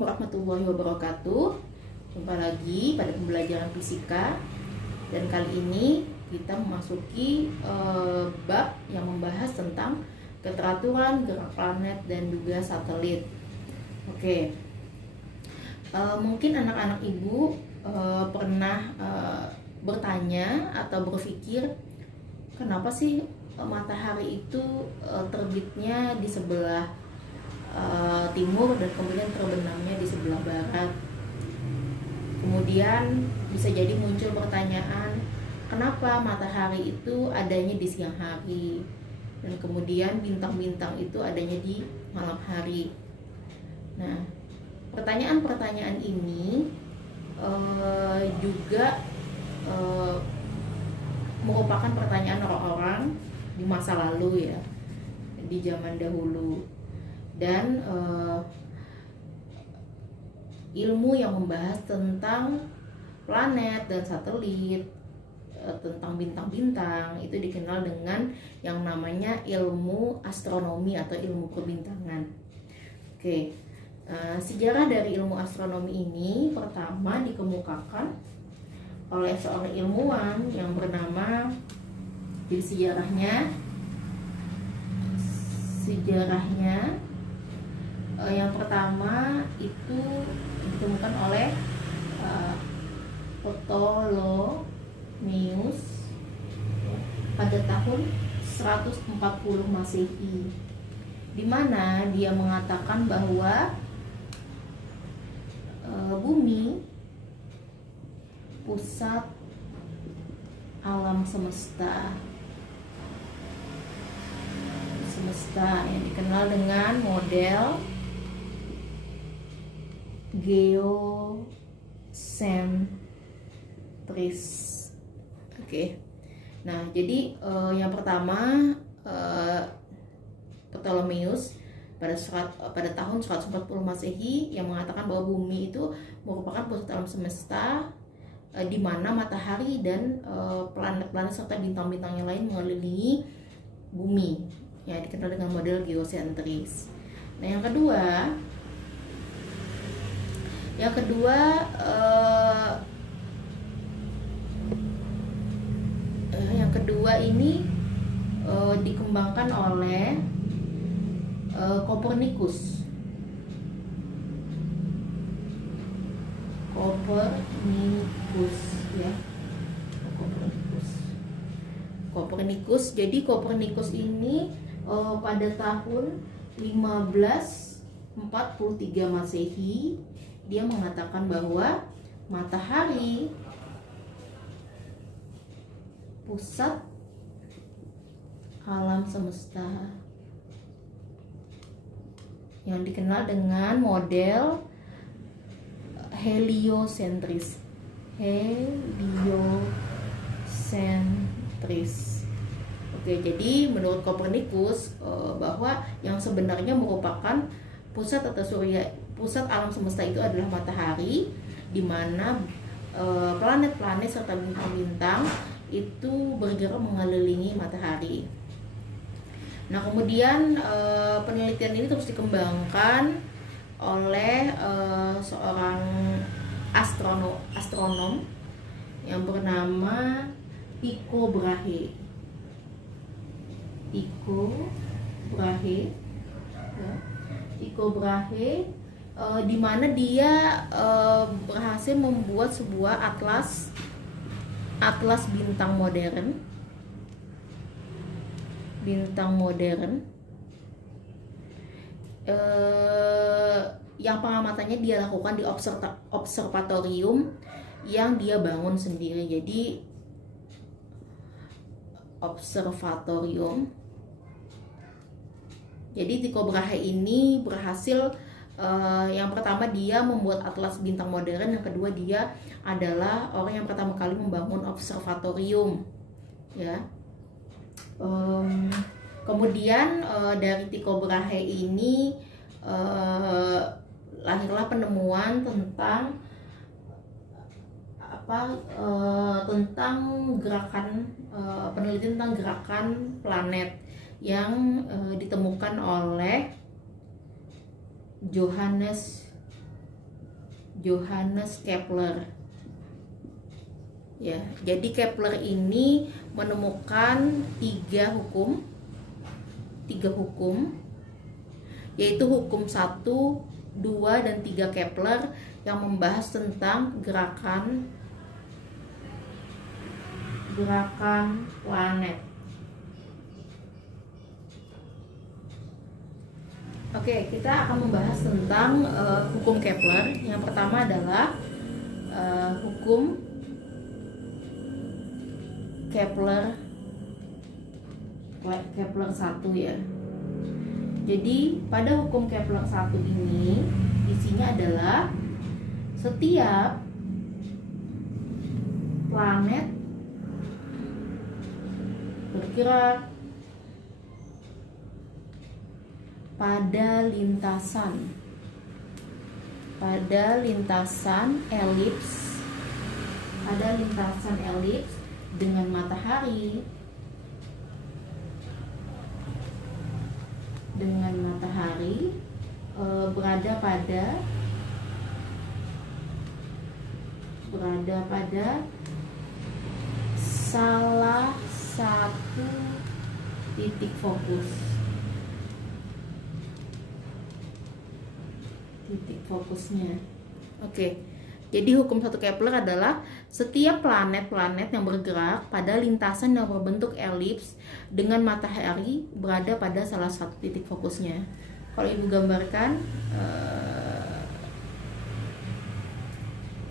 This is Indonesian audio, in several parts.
Assalamualaikum warahmatullahi wabarakatuh. Jumpa lagi pada pembelajaran fisika. Dan kali ini kita memasuki bab yang membahas tentang keteraturan gerak planet dan juga satelit. Oke. Mungkin anak-anak ibu pernah bertanya atau berpikir, kenapa sih matahari itu terbitnya di sebelah timur dan kemudian terbenamnya di sebelah barat. Kemudian bisa jadi muncul pertanyaan, kenapa matahari itu adanya di siang hari dan kemudian bintang-bintang itu adanya di malam hari. Nah, pertanyaan-pertanyaan ini juga merupakan pertanyaan orang-orang di masa lalu ya, di zaman dahulu. Dan ilmu yang membahas tentang planet dan satelit, tentang bintang-bintang itu dikenal dengan yang namanya ilmu astronomi atau ilmu perbintangan. Oke, sejarah dari ilmu astronomi ini pertama dikemukakan oleh seorang ilmuwan yang bernama, jadi sejarahnya yang pertama itu ditemukan oleh Ptolemeus pada tahun 140 Masehi, di mana dia mengatakan bahwa bumi pusat alam semesta yang dikenal dengan model geosentris. Oke. Nah, jadi yang pertama Ptolemeus pada tahun 140 Masehi yang mengatakan bahwa bumi itu merupakan pusat alam semesta, di mana matahari dan planet-planet serta bintang-bintang yang lain mengelilingi bumi, ya dikenal dengan model geosentris. Nah, yang kedua ini dikembangkan oleh Kopernikus ya. Kopernikus. Jadi Kopernikus ini pada tahun 1543 Masehi dia mengatakan bahwa matahari pusat alam semesta yang dikenal dengan model heliosentris. Oke, jadi menurut Kopernikus bahwa yang sebenarnya merupakan pusat alam semesta itu adalah matahari, di mana planet-planet serta bintang-bintang itu bergerak mengelilingi matahari. Nah, kemudian penelitian ini terus dikembangkan oleh seorang astronom yang bernama Tycho Brahe. Di mana dia berhasil membuat sebuah atlas bintang modern yang pengamatannya dia lakukan di observatorium yang dia bangun sendiri. Jadi Tycho Brahe ini berhasil, yang pertama dia membuat atlas bintang modern, yang kedua dia adalah orang yang pertama kali membangun observatorium ya. Kemudian dari Tycho Brahe ini lahirlah penemuan tentang penelitian tentang gerakan planet yang ditemukan oleh Johannes Johannes Kepler. Ya, jadi Kepler ini menemukan tiga hukum, yaitu hukum 1, 2, dan 3 Kepler yang membahas tentang gerakan planet. Oke, kita akan membahas tentang hukum Kepler. Yang pertama adalah hukum Kepler 1 ya. Jadi pada hukum Kepler 1 ini isinya adalah setiap planet bergerak pada lintasan elips dengan matahari berada pada salah satu titik fokusnya. Oke. Jadi hukum 1 Kepler adalah setiap planet-planet yang bergerak pada lintasan yang berbentuk elips dengan matahari berada pada salah satu titik fokusnya. Kalau ibu gambarkan,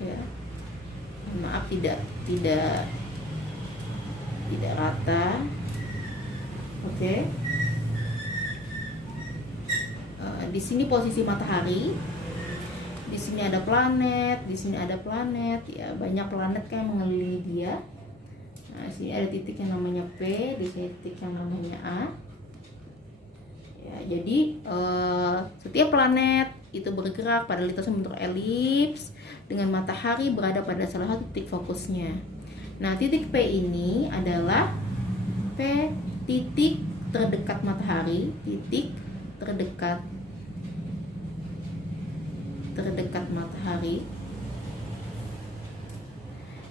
ya, maaf tidak rata. Oke. Di sini posisi matahari. Di sini ada planet, ya, banyak planet kayak mengelilingi dia. Nah, di sini ada titik yang namanya P, di sini titik yang namanya A. Ya, jadi setiap planet itu bergerak pada lintasan bentuk elips dengan matahari berada pada salah satu titik fokusnya. Nah, titik P ini adalah titik terdekat matahari,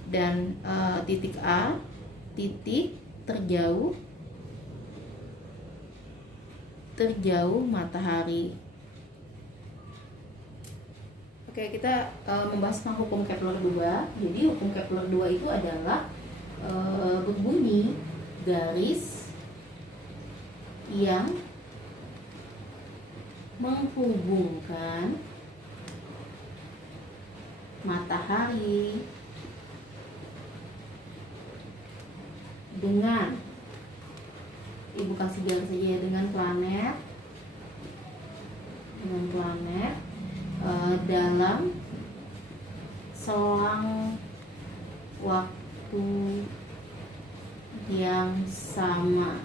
dan titik A, titik terjauh matahari. Oke, kita membahas tentang hukum Kepler 2. Jadi hukum Kepler 2 itu adalah berbunyi garis yang menghubungkan matahari dengan, ibu kasih garis saja ya, dengan planet dalam selang waktu yang sama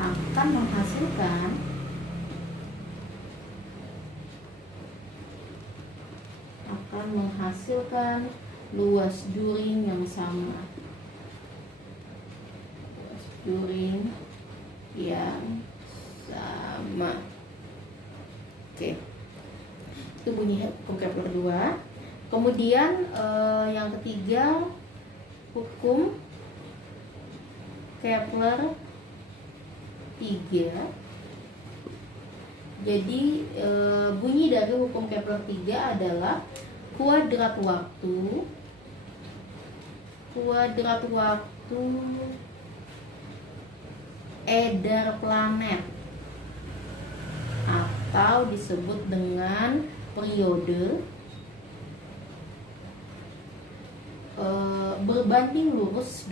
akan menghasilkan luas juring yang sama. Oke. Itu bunyi hukum Kepler 2. Kemudian yang ketiga, hukum Kepler 3. Jadi bunyi dari hukum Kepler 3 adalah kuadrat waktu edar planet atau disebut dengan periode berbanding lurus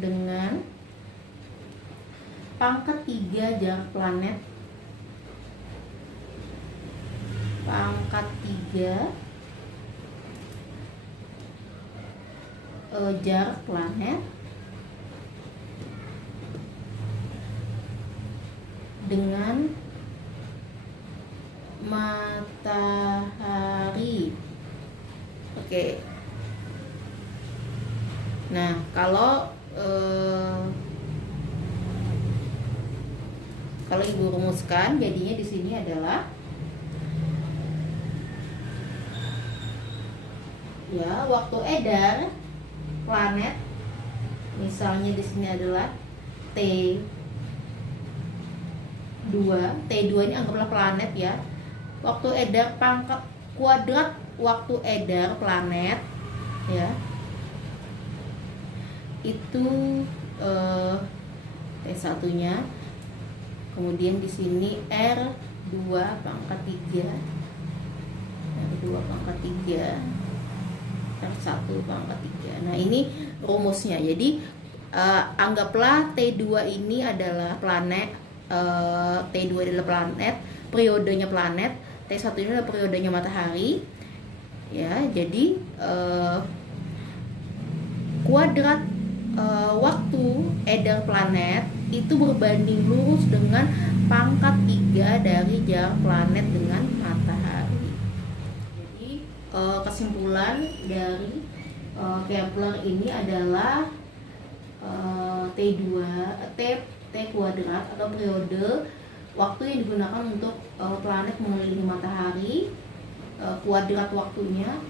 dengan pangkat 3 jarak planet, jarak planet dengan matahari. Oke. Nah, kalau eh, kalau ibu rumuskan, jadinya di sini adalah ya waktu edar planet, misalnya di sini adalah T2 ini anggaplah planet ya. Waktu edar pangkat kuadrat waktu edar planet ya, itu T1 nya, kemudian di sini R2 pangkat 3, R2 pangkat 3, R1 pangkat 3. Nah ini rumusnya. Jadi anggaplah T2 ini adalah planet, T2 adalah planet, periodenya planet, T1 ini adalah periodenya matahari ya. Jadi kuadrat waktu edar planet itu berbanding lurus dengan pangkat 3 dari jarak planet dengan matahari. Jadi kesimpulan dari Kepler ini adalah T kuadrat atau periode waktu yang digunakan untuk planet mengelilingi matahari, kuadrat waktunya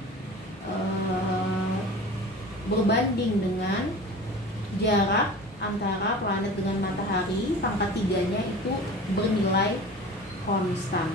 berbanding dengan jarak antara planet dengan matahari, pangkat 3-nya itu bernilai konstan.